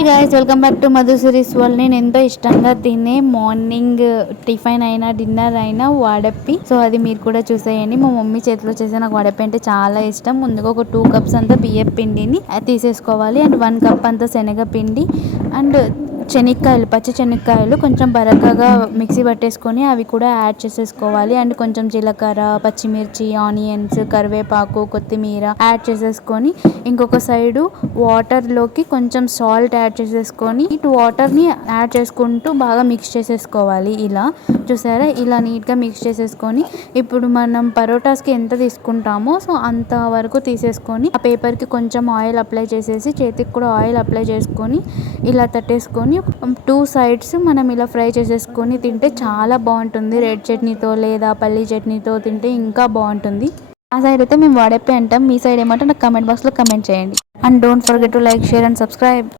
Hi guys, welcome back to Madhu series world. నేను ఎంతో ఇష్టంగా తినే మార్నింగ్ టిఫిన్ అయినా డిన్నర్ అయినా వడప్పి. సో అది మీరు కూడా చూసేయండి. మా మమ్మీ చేతిలో చేసే నాకు వడప్పి అంటే చాలా ఇష్టం. ముందుగా ఒక 2 కప్స్ అంతా బియ్యం పిండిని తీసేసుకోవాలి. అండ్ 1 కప్ అంతా శనగపిండి అండ్ శనక్కాయలు, పచ్చి శనక్కాయలు కొంచెం బరకగా మిక్సీ పట్టేసుకొని అవి కూడా యాడ్ చేసేసుకోవాలి. అండ్ కొంచెం జీలకర్ర, పచ్చిమిర్చి, ఆనియన్స్, కరివేపాకు, కొత్తిమీర యాడ్ చేసేసుకొని ఇంకొక సైడు వాటర్లోకి కొంచెం సాల్ట్ యాడ్ చేసేసుకొని ఇటు వాటర్ని యాడ్ చేసుకుంటూ బాగా మిక్స్ చేసేసుకోవాలి. ఇలా చూసారా, ఇలా నీట్గా మిక్స్ చేసేసుకొని ఇప్పుడు మనం పరోటాస్కి ఎంత తీసుకుంటామో సో అంత వరకు తీసేసుకొని ఆ పేపర్కి కొంచెం ఆయిల్ అప్లై చేసేసి చేతికి కూడా ఆయిల్ అప్లై చేసుకొని ఇలా తట్టేసుకొని 2 సైడ్స్ మనం ఇలా ఫ్రై చేసేసుకొని తింటే చాలా బాగుంటుంది. రెడ్ చట్నీతో లేదా పల్లీ చట్నీతో తింటే ఇంకా బాగుంటుంది. ఆ సైడ్ అయితే మేము వడప్పి అంటాం, మీ సైడ్ ఏమంటే నాకు కమెంట్ బాక్స్లో కమెంట్ చేయండి. And don't forget to like, share and subscribe.